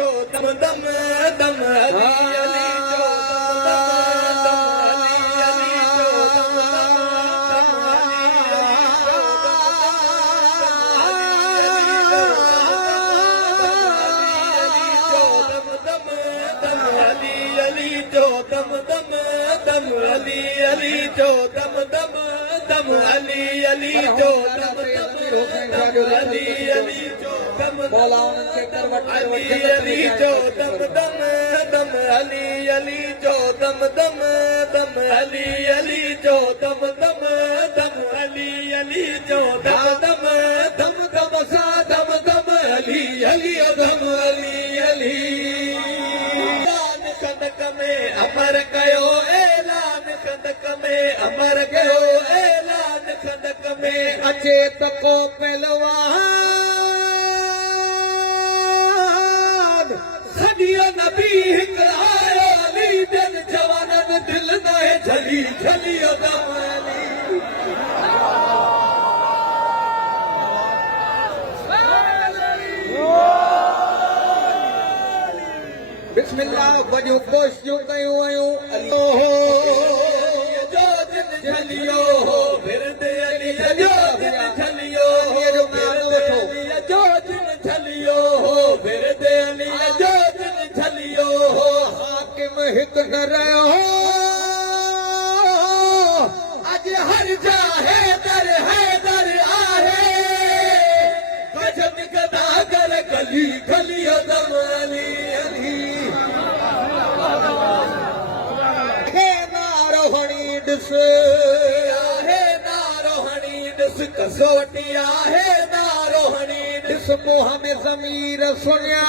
जो दम दम दम अली अली जो दम दम अली अली जो दम दम दम अली अली जो दम दम दम अली अली जो दम दम दम अली अली जो दम दम दम अली अली जो दम दम दम अली अली जो दम अली अली जो दम दम दम अली अली जो दम दम दम अली अली जो दम दम दम अली अली जो दम दम दम दम सा दम दम अली अली दम अली अली ऐलान खंदक में अमर कयो ऐलान खंदक में अमर कयो ऐलान खंदक में अचे तको पहलवान सदियों नबी हिक आयो अली जन जवानन दिल नए झली झलियो दम अली बिस्मिल्लाह वजू कोशिशूं कयूं आहियूं अल्लाह जो दिन झलियो हो फिरदे अली जो दिन झलियो हो जो दिन झलियो हो फिरदे अली जो दिन झलियो हो हाकिम हिक न रहियो अज हर जा हैदर हैदर आहे गजब गदागर गली गलियो दम अली अली आहे नारोहणी ॾिस कसोटी आहे नारोहणी ॾिस मुंहं में ज़मीर सुञा